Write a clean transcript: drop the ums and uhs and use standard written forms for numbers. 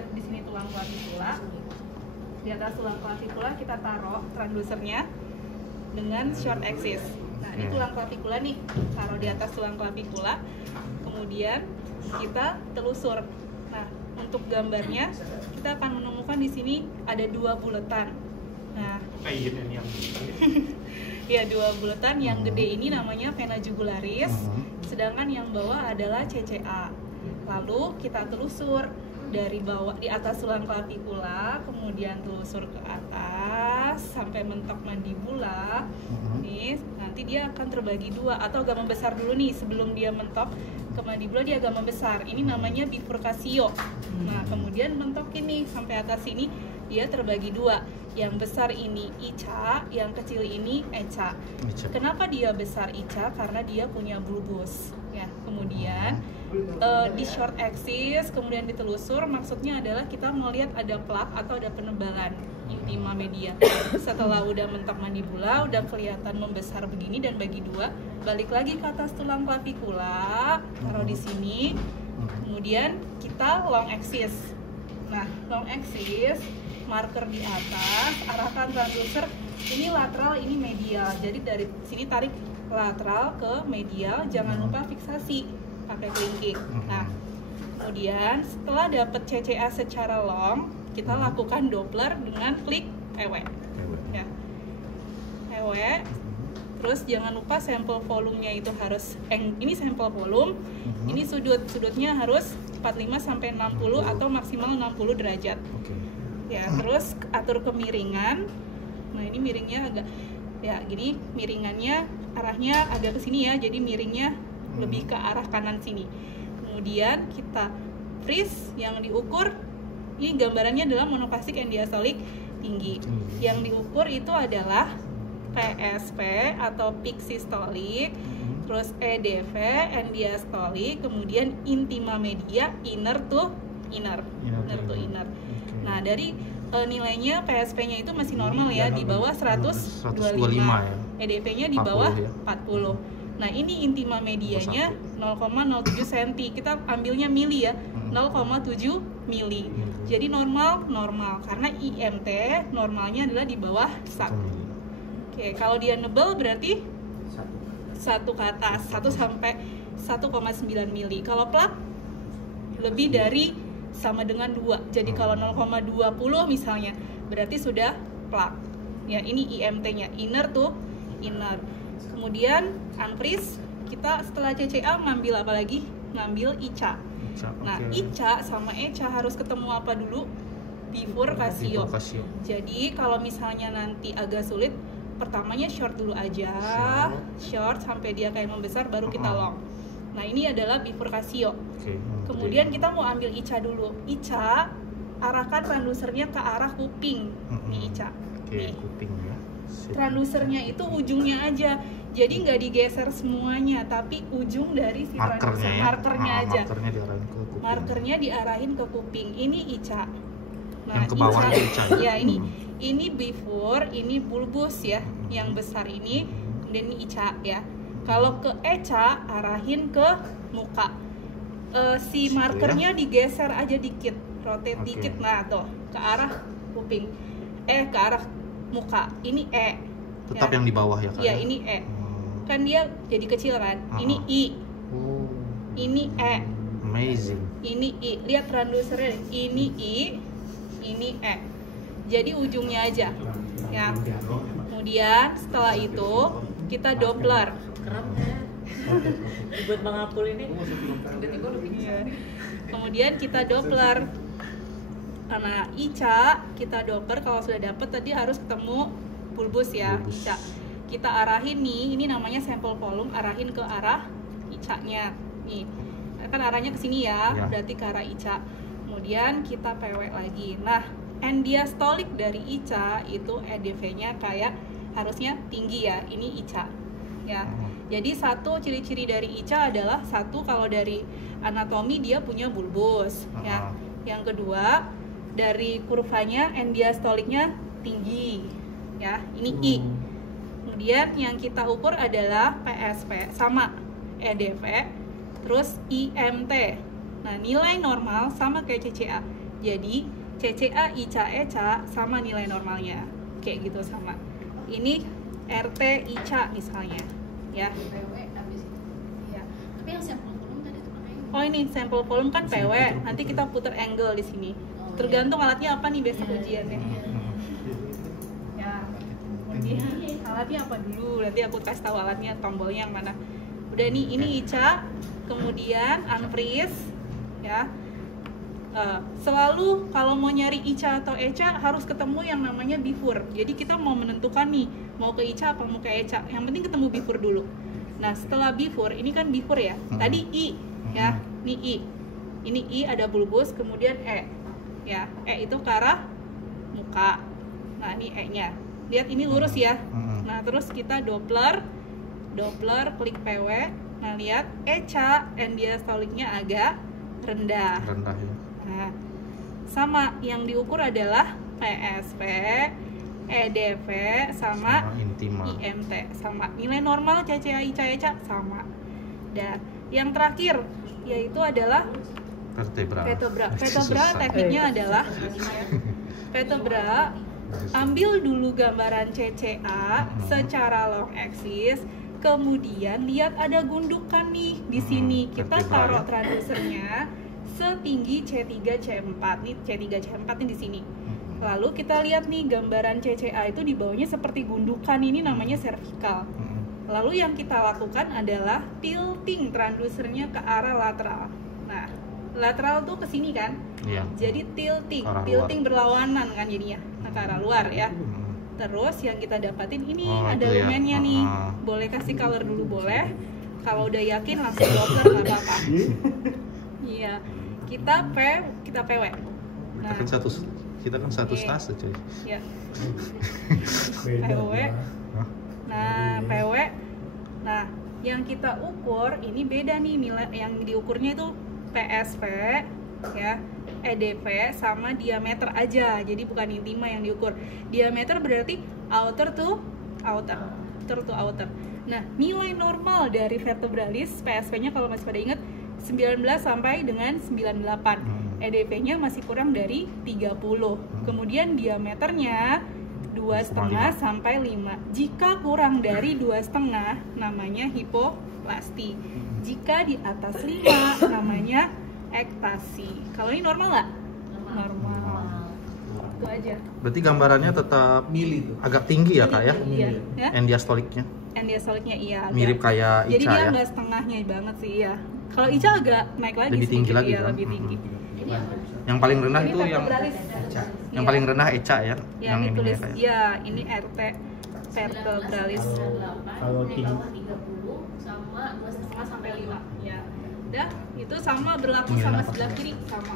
lihat di sini tulang clavicula. Di atas tulang clavicula kita taruh transducernya dengan short axis. Nah, ini tulang clavicula nih, taruh di atas tulang clavicula. Kemudian kita telusur. Nah, untuk gambarnya kita akan menemukan di sini ada 2 buletan. Nah, ya 2 buletan. Yang gede ini namanya vena jugularis, sedangkan yang bawah adalah CCA. Lalu kita telusur dari bawah di atas tulang clavicula, kemudian telusur ke atas sampai mentok mandibula. Nih, nanti dia akan terbagi 2 atau agak membesar dulu nih sebelum dia mentok ke mandibula, dia agak membesar. Ini namanya bifurcatio. Nah, kemudian mentok ini sampai atas sini dia terbagi 2. Yang besar ini Ica, yang kecil ini Eca. Kenapa dia besar Ica? Karena dia punya bulbus. Ya, kemudian di short axis, kemudian ditelusur, maksudnya adalah kita mau lihat ada plak atau ada penebalan intima media. Setelah udah mentok mandibula, udah kelihatan membesar begini dan bagi 2, balik lagi ke atas tulang clavicula, taruh di sini. Kemudian kita long axis. Nah, long axis marker di atas, arahkan transducer, ini lateral, ini medial. Jadi dari sini tarik lateral ke medial, jangan lupa fiksasi pakai clinking. Nah, kemudian setelah dapat CCA secara long, kita lakukan Doppler dengan klik EW. Ya. EW. Terus jangan lupa sampel volumenya itu harus ini sampel volume. Ini sudutnya harus 45 sampai 60 atau maksimal 60 derajat. Ya, terus atur kemiringan. Nah, ini miringnya agak ya gini, miringannya arahnya agak ke sini ya. Jadi miringnya lebih ke arah kanan sini. Kemudian kita freeze. Yang diukur ini gambarannya adalah monofasik endiastolik tinggi. Yang diukur itu adalah PSP atau peak systolic, terus EDV endiastolik, kemudian intima media inner to inner. Nah, dari nilainya PSP-nya itu masih normal ya, di bawah 125 ya. EDP-nya di bawah 40. Nah, ini intima medianya 0,07 cm. Kita ambilnya mili ya, 0,7 mili. Jadi normal karena IMT normalnya adalah di bawah 1. Oke, kalau dia nebel berarti 1 ke atas, 1 sampai 1,9 mili. Kalau plak lebih dari sama dengan 2. Jadi kalau 0,20 misalnya berarti sudah plak. Ya, ini IMT-nya, inner to inner. Kemudian unfreeze, kita setelah CCA ngambil apa lagi? Ngambil ICA. Nah, ICA sama ECA harus ketemu apa dulu? Bifurcatio. Jadi kalau misalnya nanti agak sulit, pertamanya short dulu aja. Short sampai dia kayak membesar baru kita long. Nah, ini adalah bifurcatio. Kemudian kita mau ambil ICA dulu. ICA, arahkan transducernya ke arah kuping. Nih ICA. Nih. Kuping ya. Transducernya itu ujungnya aja. Jadi nggak digeser semuanya, tapi ujung dari si transducer. Markernya aja. Markernya diarahin ke kuping. Ini ICA. Nah, yang ke bawahnya ICA. Ya, ini before, ini bulbus ya. Yang besar ini, kemudian ini ICA ya. Kalau ke ECA, arahin ke muka. Si markernya digeser aja dikit, rotate dikit. Nah, tuh ke arah kuping. Ke arah muka. Ini E. Tetap ya. Yang di bawah ya kan? Iya, ini E. Kan dia jadi kecil kan? Ini I. Ini E. Amazing. Ini I. Lihat transducernya. Ini I. Ini E. Jadi ujungnya aja. Ya. Kemudian setelah itu kita Doppler. Buat Bang Apul ini. Kemudian kita Doppler. Karena ICA kita Doppler, kalau sudah dapat tadi harus ketemu bulbus ya. ICA. Kita arahin nih, ini namanya sampel volume, arahin ke arah ICA-nya. Nih. Kan arahnya ke sini ya, berarti ke arah ICA. Kemudian kita PW lagi. Nah, endiastolik dari ICA itu EDV-nya kayak harusnya tinggi ya. Ini ICA. Ya. Jadi satu ciri-ciri dari ICA adalah satu, kalau dari anatomi dia punya bulbus ya. Yang kedua, dari kurvanya endiastoliknya tinggi ya. Ini I. Kemudian yang kita ukur adalah PSP sama EDV, terus IMT. Nah, nilai normal sama kayak CCA. Jadi CCA, ICA, ECA sama nilai normalnya. Kayak gitu sama. Ini RT, ICA misalnya, ya. PW habis itu. Ya. Tapi yang sampel volume tadi itu pakai. Oh ini sampel volume kan PW, nanti kita putar angle di sini. Tergantung alatnya apa nih besok ujiannya. Ya, kemudian alatnya apa dulu? Nanti aku tes tahu alatnya, tombolnya yang mana. Udah nih, ini ICA, kemudian unfreeze, ya. Selalu kalau mau nyari ICA atau ECA harus ketemu yang namanya before. Jadi kita mau menentukan nih mau ke ICA apa mau ke ECA. Yang penting ketemu before dulu. Nah setelah before, ini kan before ya. Tadi I, ya, ini I. Ini I ada bulbus, kemudian E, ya. E itu ke arah muka. Nah ini E-nya. Lihat ini lurus ya. Nah terus kita Doppler, klik PW. Nah lihat ECA and diastoliknya agak rendah. Rendah ya. Nah, sama yang diukur adalah PSV, EDV, sama intima. IMT, sama nilai normal CCA, ICA, ECA sama. Dan yang terakhir yaitu adalah vertebra. Vertebra tekniknya adalah vertebra. Ambil dulu gambaran CCA secara long axis, kemudian lihat ada gundukan nih di sini. Kita taruh transdusernya setinggi C3 C4 nih, C3 C4 nih di sini. Lalu kita lihat nih gambaran CCA itu di bawahnya seperti gundukan, ini namanya cervical. Lalu yang kita lakukan adalah tilting transdusernya ke arah lateral. Nah, lateral tuh ke sini kan? Iya. Jadi tilting berlawanan kan jadinya, nah, ke arah luar ya. Terus yang kita dapatin ini ada lumennya nih. Boleh kasih color dulu boleh. Kalau udah yakin langsung Doppler nggak apa-apa. Iya. Kita PW. Nah, kita kan satu stase cuy. Ya. PW. Nah, PW. Nah, yang kita ukur ini beda nih, nilai yang diukurnya itu PSV ya, EDV sama diameter aja. Jadi bukan intima yang diukur. Diameter berarti outer to outer. Nah, nilai normal dari vertebralis PSV-nya kalau masih pada ingat 19 sampai dengan 98. EDV-nya masih kurang dari 30. Kemudian diameternya 2,5 sampai 5. Jika kurang dari 2,5 namanya hipoplasti. Jika di atas 5 namanya ektasi. Kalau ini normal nggak? Normal. Itu aja. Berarti gambarannya tetap agak tinggi ya kak ya? Iya. Ya? Endiastoliknya. Endiastoliknya iya. Mirip kayak ICA. Jadi dia ya? nggak setengahnya banget sih ya. Kalau ICA agak naik lagi Lebih tinggi lagi ya, kan? lebih tinggi. Yang paling rendah Ini itu yang vertebralis. yang paling rendah ECA ya? Yang ini ditulis ya, Kak, ya? ya, ini RT vertebralis. Kalau tinggi 30 sama 2,5 sampai 5 ya. Udah, itu sama berlaku sama sebelah kiri sama.